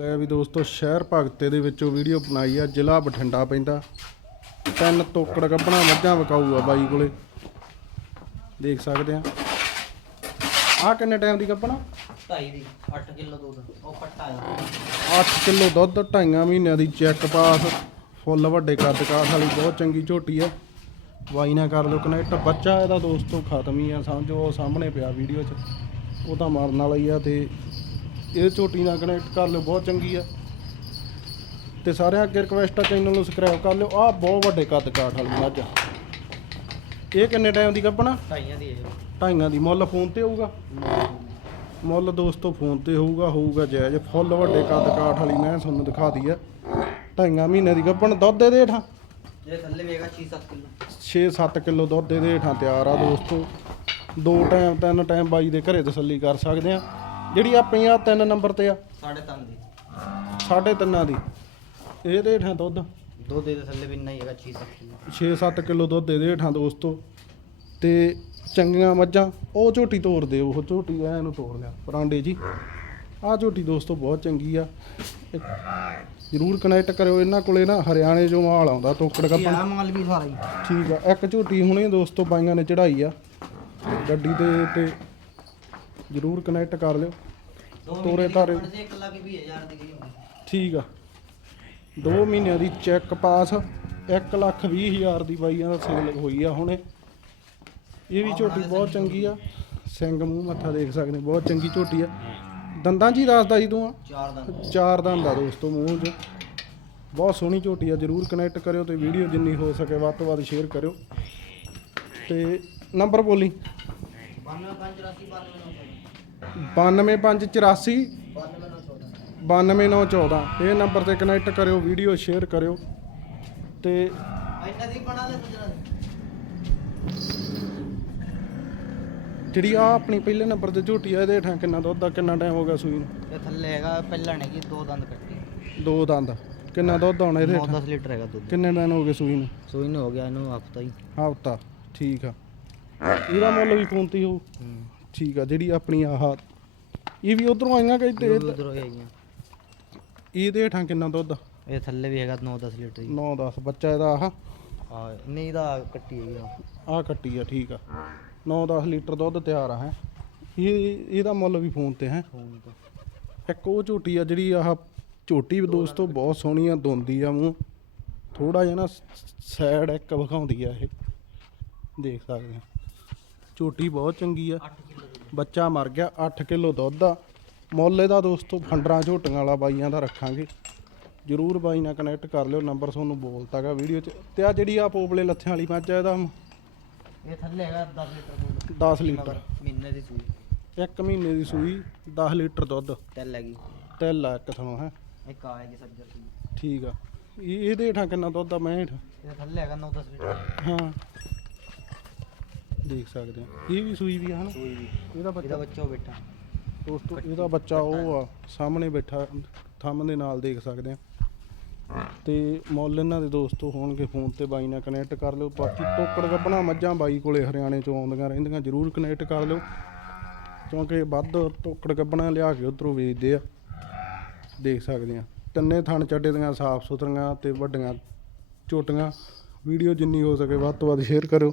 ਲੈ ਵੀ ਦੋਸਤੋ ਸ਼ਹਿਰ ਭਗਤੇ ਦੇ ਵਿੱਚੋਂ ਵੀਡੀਓ ਬਣਾਈ ਆ ਜ਼ਿਲ੍ਹਾ ਬਠਿੰਡਾ ਪੈਂਦਾ। ਤਿੰਨ ਤੋਕੜ ਕੱਪਣਾ ਮੱਝਾਂ ਵਿਕਾਊ ਆ ਬਾਈ ਕੋਲੇ। ਦੇਖ ਸਕਦੇ ਆ। ਆ ਕਿੰਨੇ ਟਾਈਮ ਦੀ ਕੱਪਣਾ ਢਾਈ ਦੀ 8 ਕਿਲੋ ਦੁੱਧ ਉਹ ਪੱਟਾ ਆ। 8 ਕਿਲੋ ਦੁੱਧ ਢਾਈਆਂ ਮਹੀਨਿਆਂ ਦੀ ਚੈੱਕ ਪਾਸ ਫੁੱਲ ਵੱਡੇ ਕੱਦ ਕਾਠ ਵਾਲੀ ਬਹੁਤ ਚੰਗੀ ਝੋਟੀ ਆ। ਵਾਈ ਨਾ ਕਰ ਲਓ ਕਨੈਕਟ ਬੱਚਾ ਇਹਦਾ ਦੋਸਤੋ ਖਤਮ ਹੀ ਆ ਸਮਝੋ ਉਹ ਸਾਹਮਣੇ ਪਿਆ ਵੀਡੀਓ 'ਚ। ਉਹ ਤਾਂ ਮਰਨ ਵਾਲਾ ਹੀ ਆ ਤੇ ਇਹ ਝੋਟੀ ਨਾਲ ਕਨੈਕਟ ਕਰ ਲਿਓ ਬਹੁਤ ਚੰਗੀ ਆ। ਤੇ ਸਾਰਿਆਂ ਅੱਗੇ ਰਿਕਵੈਸਟ ਆ ਚੈਨਲ ਨੂੰ ਸਬਸਕ੍ਰਾਈਬ ਕਰ ਲਿਓ। ਆ ਬਹੁਤ ਵੱਡੇ ਕੱਦ ਕਾਠ ਵਾਲੀ ਮੱਝ ਆ। ਇਹ ਕਿੰਨੇ ਟਾਈਮ ਦੀ ਕੱਪਣਾ? ਢਾਈਆਂ ਦੀ ਹੈ ਢਾਈਆਂ ਦੀ। ਮੁੱਲ ਫੋਨ ਤੇ ਹੋਊਗਾ? ਮੁੱਲ ਦੋਸਤੋ ਫੋਨ ਤੇ ਹੋਊਗਾ ਹੋਊਗਾ ਜਾਇਜ਼। ਫੁੱਲ ਵੱਡੇ ਕੱਦ ਕਾਠ ਵਾਲੀ ਮੈਂ ਤੁਹਾਨੂੰ ਦਿਖਾ ਦਈ ਆ। ਢਾਈਆਂ ਮਹੀਨੇ ਦੀ ਗੱਭਣ ਦੁੱਧ ਦੇ ਦੇ ਹੇਠਾਂ ਜੇ ਥੱਲੇ ਵੇਗਾ 6-7 ਕਿਲੋ। 6-7 ਕਿਲੋ ਦੁੱਧ ਦੇ ਦੇ ਹੇਠਾਂ ਤਿਆਰ ਆ ਦੋਸਤੋ। ਦੋ ਟਾਈਮ ਤਿੰਨ ਟਾਈਮ ਬਾਈ ਦੇ ਘਰੇ ਤਸੱਲੀ ਕਰ ਸਕਦੇ ਆ। ਜਿਹੜੀ ਆਪਣੀ ਆ ਤਿੰਨ ਨੰਬਰ ਤੇ ਆ? ਸਾਢੇ ਤਿੰਨ ਦੀ। ਸਾਢੇ ਤਿੰਨਾਂ ਦੀ। ਇਹਦੇ ਹੇਠਾਂ ਦੁੱਧ? ਦੁੱਧ ਦੇ ਥੱਲੇ ਵੀ ਇੰਨਾ ਹੀ ਹੈਗਾ 6-7 ਕਿਲੋ। 6-7 ਕਿਲੋ ਦੁੱਧ ਦੇ ਦੇ ਹੇਠਾਂ ਦੋਸਤੋ ਤੇ ਚੰਗੀਆਂ ਮੱਝਾਂ ਉਹ ਝੋਟੀ ਤੋੜ ਦਿਓ ਉਹ ਝੋਟੀ ਐ ਇਹਨੂੰ ਤੋੜ ਲਿਆ ਪਰਾਂਡੇ ਜੀ। ਆਹ ਝੋਟੀ ਦੋਸਤੋ ਬਹੁਤ ਚੰਗੀ ਆ। ਜ਼ਰੂਰ ਕਨੈਕਟ ਕਰਿਓ ਇਹਨਾਂ ਕੋਲੇ ਨਾ ਹਰਿਆਣੇ ਚੋਂ ਮਾਲ ਆਉਂਦਾ ਤੋਕੜ ਕੀ ਕੱਪਣ ਆ ਮਾਲ ਵੀ ਸਾਰਾ ਹੀ। ਠੀਕ ਆ ਇੱਕ ਝੋਟੀ ਹੁਣੇ ਦੋਸਤੋ ਬਾਈਆਂ ਨੇ ਚੜਾਈ ਆ। ਗੱਡੀ ਤੇ ਤੇ ਜ਼ਰੂਰ ਕਨੈਕਟ ਕਰ ਲਿਓ। ਤੋਰੇ ਤਾਰੇ। 1 ਲੱਖ 20000 ਦੀ ਗਈ ਠੀਕ ਆ। 2 ਮਹੀਨਿਆਂ ਦੀ ਚੈੱਕ ਪਾਸ 1 ਲੱਖ 20 ਹਜ਼ਾਰ ਦੀ ਬਾਈਆਂ ਦਾ ਸੇਲ ਹੋਈ ਆ ਹੁਣੇ। ਇਹ ਵੀ ਝੋਟੀ ਬਹੁਤ ਚੰਗੀ ਆ। ਸਿੰਘ ਮੂੰਹ ਮੱਥਾ ਦੇਖ ਸਕਦੇ ਬਹੁਤ ਚੰਗੀ ਝੋਟੀ ਆ। ਦੰਦਾਂ ਜੀ ਦੱਸਦਾ ਜੀ ਤੂੰ ਆ। ਚਾਰ ਦੰਦ ਚਾਰ ਦੰਦ ਆ ਦੋਸਤੋ, ਮੂੰਹ 'ਚ। ਬਹੁਤ ਸੋਹਣੀ ਝੋਟੀ ਆ, ਜਰੂਰ ਕਨੈਕਟ ਕਰਿਓ ਤੇ ਵੀਡੀਓ ਜਿੰਨੀ ਹੋ ਸਕੇ ਵੱਧ ਤੋਂ ਵੱਧ ਸ਼ੇਅਰ ਕਰਿਓ। ਤੇ ਨੰਬਰ ਬੋਲੀ। 92584 92584 92914 92914 ਇਹ ਨੰਬਰ ਤੇ ਕਨੈਕਟ ਕਰਿਓ ਵੀਡੀਓ ਸ਼ੇਅਰ ਕਰਿਓ ਤੇ ਇੰਨਾ ਦੀ ਬਣਾ ਲੈ ਸੁਜਣਾ ਜਿਹੜੀ ਆ ਆਪਣੀ ਪਹਿਲੇ ਨੰਬਰ ਤੇ ਝੋਟੀ ਆ ਇਹਦੇ ਠਾਂ ਕਿੰਨਾ ਦੁੱਧ ਆ ਕਿੰਨਾ ਟਾਈਮ ਹੋ ਗਿਆ ਸੂਈ ਨੂੰ? ਇਹ ਥੱਲੇ ਹੈਗਾ ਪਹਿਲਾਂ ਨੇ ਕੀ ਦੋ ਦੰਦ ਕੱਟੇ। ਦੋ ਦੰਦ। ਕਿੰਨਾ ਦੁੱਧ ਆਉਣਾ ਇਹਦੇ ਹੇਠਾਂ? 9-10 ਲੀਟਰ ਹੈਗਾ ਦੁੱਧ। ਕਿੰਨੇ ਦਿਨ ਹੋ ਗਏ ਸੂਈ ਨੂੰ? ਸੋਈ ਨੂੰ ਹੋ ਗਿਆ ਇਹਨੂੰ ਹਫਤਾ ਹੀ। ਹਫਤਾ ਠੀਕ ਆ। ਇਹਦਾ ਮੁੱਲ ਵੀ ਫੋਨ ਤੇ ਹੀ। ਹੋਊ ਠੀਕ ਆ ਜਿਹੜੀ ਆਪਣੀ ਆਹ ਇਹ ਵੀ ਉਧਰੋਂ ਆਈਆਂ ਕਿ ਤੇ ਉਧਰੋਂ ਹੀ ਆਈਆਂ। ਇਹਦੇ ਹੇਠਾਂ ਕਿੰਨਾ ਦੁੱਧ? ਇਹ ਥੱਲੇ ਵੀ ਹੈਗਾ 9-10 ਲੀਟਰ ਹੀ। 9 10 ਬੱਚਾ ਇਹਦਾ ਆਹ? ਆ ਨਹੀਂ ਦਾ ਕੱਟੀ ਹੈਗੀ ਆ। ਆਹ ਕੱਟੀ ਆ ਠੀਕ ਆ। 9 10 ਲੀਟਰ ਦੁੱਧ ਤਿਆਰ ਆ ਹੈ। ਇਹ ਇਹਦਾ ਮੁੱਲ ਵੀ ਫੋਨ ਤੇ ਹੈ। ਫੋਨ ਤੋਂ। ਇੱਕ ਉਹ ਝੋਟੀ ਆ ਜਿਹੜੀ ਆਹ ਝੋਟੀ ਵੀ ਦੋਸਤੋ ਬਹੁਤ ਸੋਹਣੀ ਆ ਦੋਂਦੀ ਆ ਮੂੰਹ। ਥੋੜਾ ਜਿਹਾ ਨਾ ਸਾਈਡ ਇੱਕ ਵਿਖਾਉਂਦੀ ਆ ਇਹ। ਦੇਖ ਸਕਦੇ ਆ। ਝੋਟੀ ਬਹੁਤ ਚੰਗੀ ਆ। 8 ਕਿਲੋ ਬੱਚਾ ਮਰ ਗਿਆ 8 ਕਿਲੋ ਦੁੱਧ ਆ। ਮੁੱਲ ਇਹਦਾ ਦੋਸਤੋ ਫੰਡਰਾਂ ਝੋਟੀਆਂ ਵਾਲਾ ਬਾਈਆਂ ਦਾ ਰੱਖਾਂਗੇ। ਜਰੂਰ ਬਾਈ ਨਾਲ ਕਨੈਕਟ ਕਰ ਲਿਓ ਨੰਬਰ ਤੁਹਾਨੂੰ ਬੋਲਤਾਗਾ ਵੀਡੀਓ 'ਚ। ਤੇ ਆ ਜਿਹੜੀ ਆ ਪੋਪਲੇ ਲੱਥਿਆਂ ਵਾਲੀ ਮੱਝ ਆ ਇਹਦਾ ਇਹ ਥੱਲੇ ਹੈਗਾ 10 ਲੀਟਰ ਦੁੱਧ। 10 ਲੀਟਰ। ਮਹੀਨੇ ਦੀ ਸੂਈ। ਇੱਕ ਮਹੀਨੇ ਦੀ ਸੂਈ 10 ਲੀਟਰ ਦੁੱਧ। ਤੈਲ ਹੈਗੀ। ਤਿਲ ਆ ਇੱਕ ਥਣੋਂ ਹੈ। ਇੱਕ ਆ ਹੈਗੀ ਸੱਜਰ ਸੂਈ ਠੀਕ ਆ। ਇਹ ਇਹਦੇ ਹੇਠਾਂ ਕਿੰਨਾ ਦੁੱਧ ਆ ਮੈਂ ਹੇਠਾਂ? ਇਹ ਥੱਲੇ ਹੈਗਾ 9-10 ਲੀਟਰ। ਹਾਂ। ਦੇਖ ਸਕਦੇ ਆ ਇਹ ਵੀ ਸੂਈ ਵੀ ਆ ਹਨਾ? ਸੂਈ ਵੀ ਇਹਦਾ ਇਹਦਾ ਬੱਚਾ ਬੱਚਾ ਉਹ ਬੈਠਾ। ਦੋਸਤੋ ਇਹਦਾ ਬੱਚਾ ਉਹ ਆ ਸਾਹਮਣੇ ਬੈਠਾ ਥੰਮ ਦੇ ਨਾਲ ਦੇਖ ਸਕਦੇ ਆ ਤੇ ਮੁੱਲ ਇਹਨਾਂ ਦੇ ਦੋਸਤੋ ਹੋਣਗੇ ਫੋਨ ਤੇ ਬਾਈ ਨਾਲ ਕਨੈਕਟ ਕਰ ਲਿਓ। ਬਾਕੀ ਟੋਕੜ ਗੱਬਣਾ ਮੱਝਾਂ ਬਾਈ ਕੋਲੇ ਹਰਿਆਣੇ ਚੋਂ ਆਉਂਦੀਆਂ ਰਹਿੰਦੀਆਂ ਜਰੂਰ ਕਨੈਕਟ ਕਰ ਲਿਓ। ਕਿਉਂਕਿ ਵੱਧ ਟੋਕੜ ਗੱਬਣਾ ਲਿਆ ਕੇ ਉਧਰੋਂ ਵੇਚਦੇ ਆ। ਦੇਖ ਸਕਦੇ ਆ ਤਿੰਨੇ ਥਣ ਚੱਡੇ ਦੀਆਂ ਸਾਫ਼ ਸੁਥਰੀਆਂ ਤੇ ਵੱਡੀਆਂ ਝੋਟੀਆਂ ਵੀਡੀਓ ਜਿੰਨੀ ਹੋ ਸਕੇ ਵੱਧ ਤੋਂ ਵੱਧ ਸ਼ੇਅਰ ਕਰਿਓ।